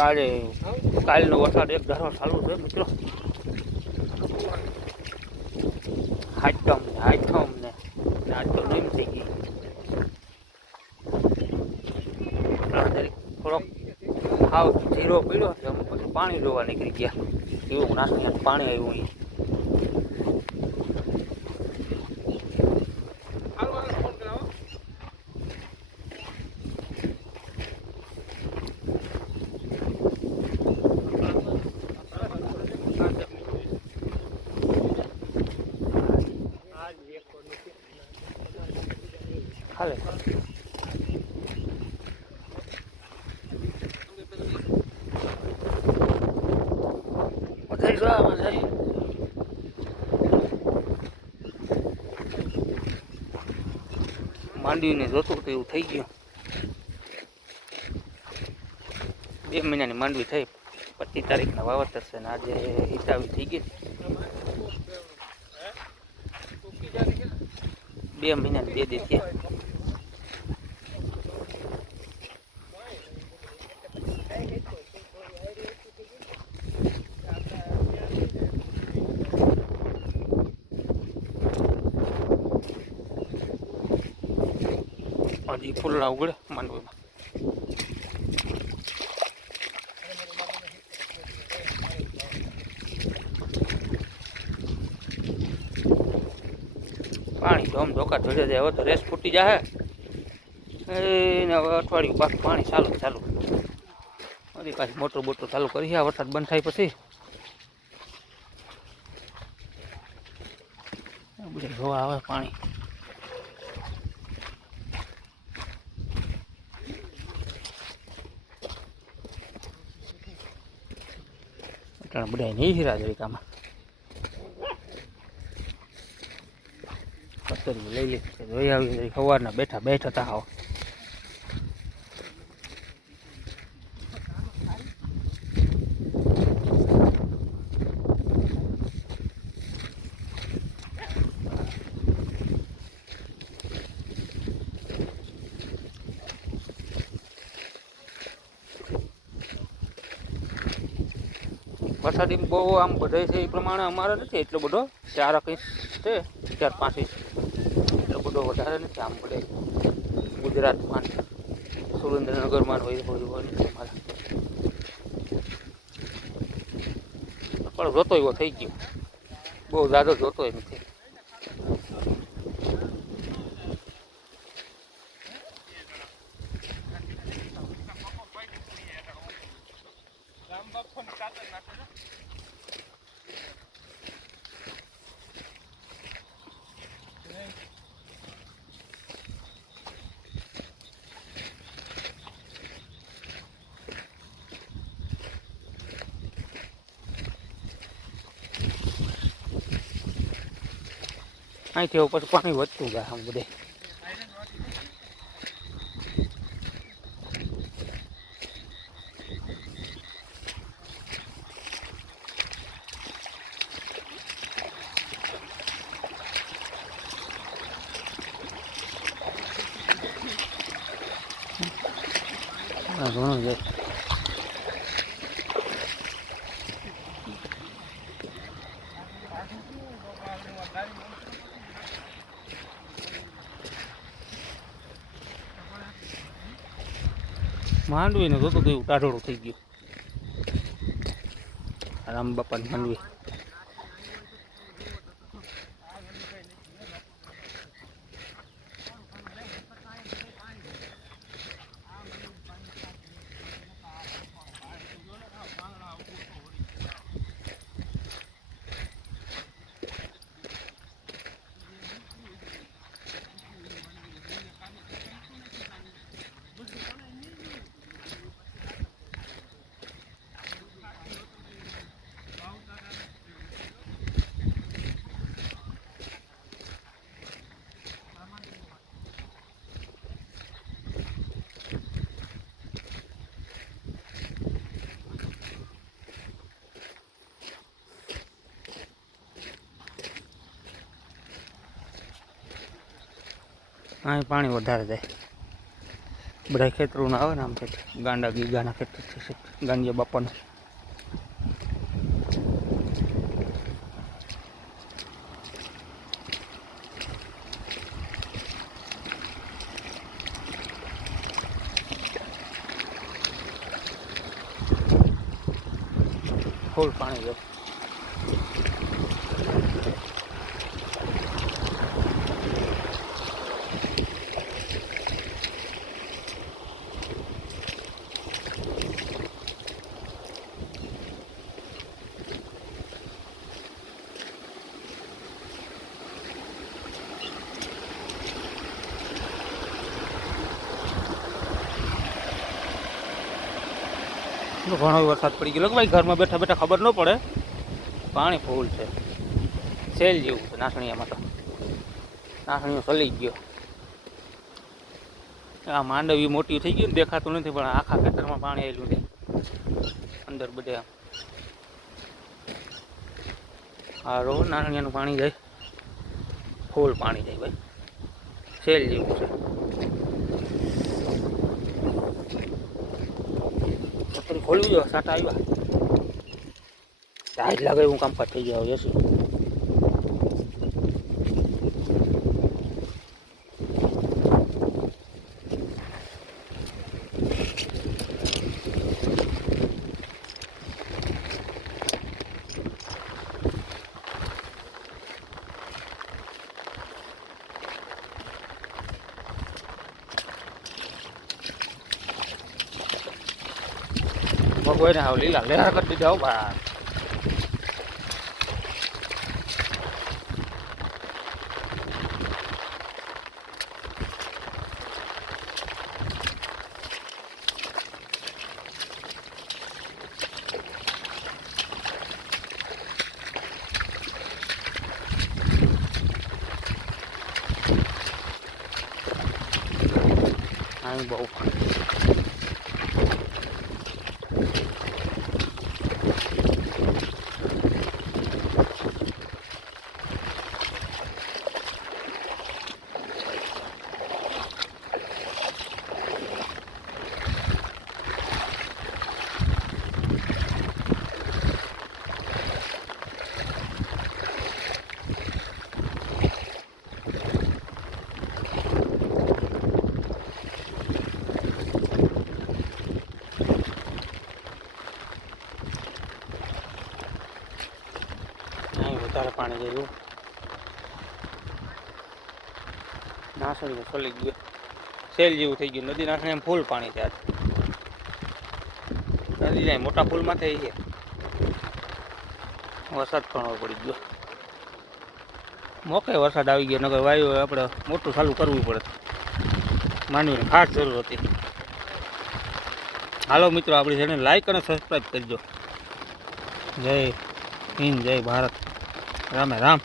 આજે કાલનો વરસાદ એક ધારો ચાલુ છે મિત્રો. હાથમ ને આજ તો નહીં થઈ ગઈ. થોડોક હાવ જીરો પીડ્યો છે. અમુક પછી પાણી જોવા નીકળી ગયા. એવું નાખી પાણી આવ્યું અહીં. ખાલે માંડવીને જોતું તો એવું થઈ ગયું. 2 મહિનાની માંડવી થઈ. 25 તારીખના વાવતર છે ને આજે 27 થઈ ગઈ. 2 મહિનાની 2 દી થયા. હજી ફૂલડા ઉગડે માંડવીમાં. પાણી ધોમ ધોકા ધોડે જાય. હવે તો રેસ ફૂટી જાય. એને હવે અઠવાડિયું પાછું પાણી ચાલુ. હજી પાછી મોટર ચાલુ કરી. આ વરસાદ બંધ થાય પછી બધે જોવા આવે પાણી. બધા નહીં હીરા જરીકામાં કતરી લઈ લે. જોઈ આવી સવારના બેઠા હતા. આવો વરસાદ બહુ આમ બધે છે એ પ્રમાણે અમારે નથી એટલો બધો. 4 ઇંચ છે, 4-5 ઇંચ. એટલો બધો વધારે નથી. આમ બધે ગુજરાતમાં સુરેન્દ્રનગરમાં હોય બધું અમારે. પણ જોતો એવો થઈ ગયો. બહુ જાજો જોતો નથી. અહીંથી પછી પાણી વધતું જાય આમ બધે. ઘણું જાય. માંડવીને જોતું એવું ટાઢોળું થઈ ગયું. રામ બાપાની માંડવી. અહીં પાણી વધારે જાય. બધા ખેતરોના આવે ને આમ છે ગાંડા ગીગાના ખેતર છે ગાંડિયા બાપાના. ફૂલ પાણી જાય. ઘણો વરસાદ પડી ગયો ભાઈ, ઘરમાં બેઠા બેઠા ખબર ન પડે. પાણી ફૂલ છે, સેલ જેવું છે નાસણીયામાં. તો નાસણીઓ ચલી ગયો. આ માંડવી મોટી થઈ ગઈ ને દેખાતું નથી, પણ આખા ખેતરમાં પાણી આવેલું છે અંદર બધે. આ રો નાસણીયાનું પાણી જાય, ફૂલ પાણી જાય ભાઈ, સેલ જેવું છે. ખોલવી ગયો, સાટા આવ્યા, ટાઈટ લાગે હું કામ પર થઈ જાવ જશે. મગવાઈને આવ લીલા લેર કરી દીધા બા. અહીં બહુ વધારે પાણી ગયું. નાસણી ફલી ગયો, સેલ જેવું થઈ ગયું. નદી નાસણી એમ ફૂલ પાણી છે. નદી જાય મોટા ફૂલમાં થઈ છે. વરસાદ ઘણો પડી ગયો. મોકે વરસાદ આવી ગયો, નકર વાયુ આપણે મોટું ચાલુ કરવું પડે. માનવીને ખાસ જરૂર હતી. હાલો મિત્રો, આપણી ચેનલ લાઈક અને સબસ્ક્રાઈબ કરજો. જય હિન્દ, જય ભારત, રામે રામ.